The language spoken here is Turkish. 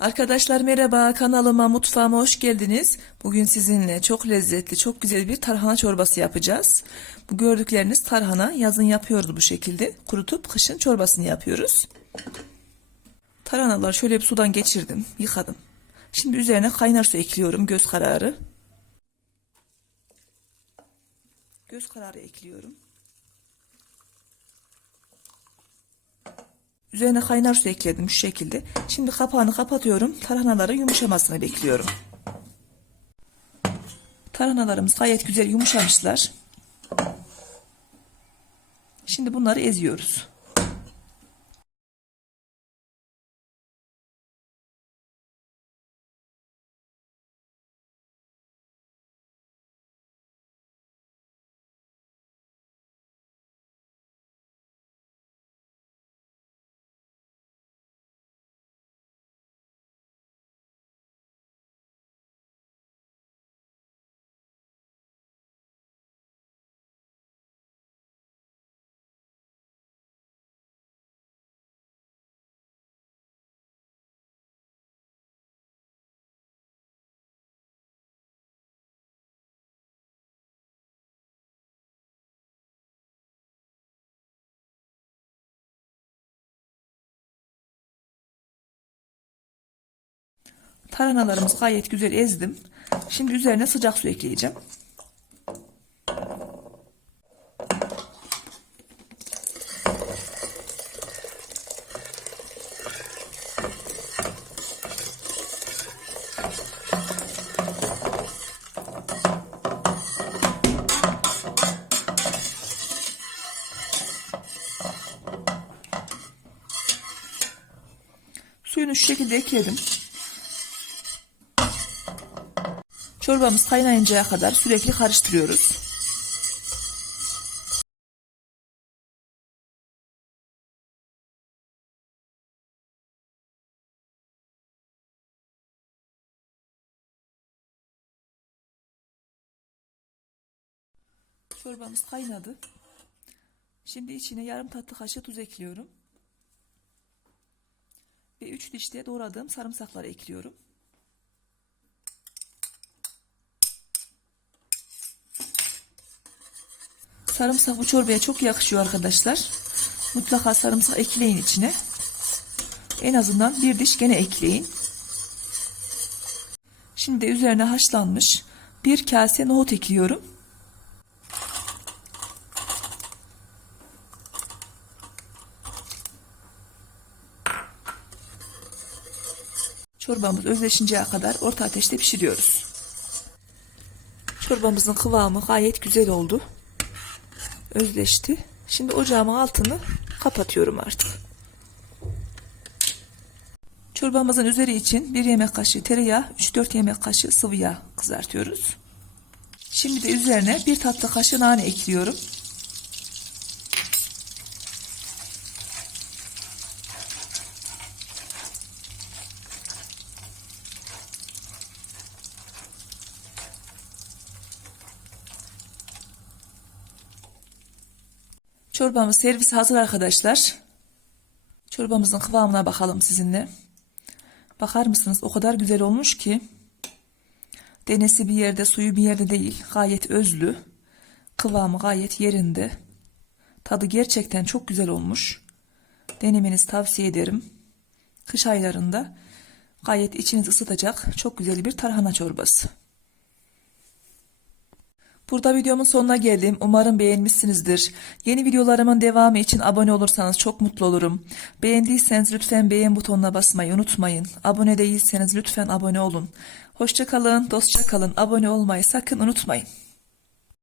Arkadaşlar merhaba kanalıma mutfağıma hoş geldiniz. Bugün sizinle çok lezzetli çok güzel bir tarhana çorbası yapacağız. Bu gördükleriniz tarhana yazın yapıyoruz bu şekilde. Kurutup kışın çorbasını yapıyoruz. Tarhanaları şöyle bir sudan geçirdim yıkadım. Şimdi üzerine kaynar su ekliyorum göz kararı. Göz kararı ekliyorum. Üzerine kaynar su ekledim şu şekilde. Şimdi kapağını kapatıyorum. Tarhanaları yumuşamasını bekliyorum. Tarhanalarımız gayet güzel yumuşamışlar. Şimdi bunları eziyoruz. Tarhanalarımız gayet güzel ezdim. Şimdi üzerine sıcak su ekleyeceğim. Suyunu şu şekilde ekledim. Çorbamız kaynayıncaya kadar sürekli karıştırıyoruz. Çorbamız kaynadı. Şimdi içine yarım tatlı kaşığı tuz ekliyorum. Ve 3 diş de doğradığım sarımsakları ekliyorum. Sarımsak bu çorbaya çok yakışıyor arkadaşlar. Mutlaka sarımsak ekleyin içine. En azından bir diş gene ekleyin. Şimdi üzerine haşlanmış bir kase nohut ekliyorum. Çorbamız özleşinceye kadar orta ateşte pişiriyoruz. Çorbamızın kıvamı gayet güzel oldu özleşti. Şimdi ocağımın altını kapatıyorum artık. Çorbamızın üzeri için 1 yemek kaşığı tereyağı, 3-4 yemek kaşığı sıvı yağ kızartıyoruz. Şimdi de üzerine bir tatlı kaşığı nane ekliyorum. Çorbamız servis hazır arkadaşlar. Çorbamızın kıvamına bakalım sizinle. Bakar mısınız? O kadar güzel olmuş ki. Denesi bir yerde, suyu bir yerde değil. Gayet özlü. Kıvamı gayet yerinde. Tadı gerçekten çok güzel olmuş. Denemenizi tavsiye ederim. Kış aylarında gayet içinizi ısıtacak çok güzel bir tarhana çorbası. Burada videomun sonuna geldim. Umarım beğenmişsinizdir. Yeni videolarımın devamı için abone olursanız çok mutlu olurum. Beğendiyseniz lütfen beğen butonuna basmayı unutmayın. Abone değilseniz lütfen abone olun. Hoşçakalın, dostça kalın. Abone olmayı sakın unutmayın.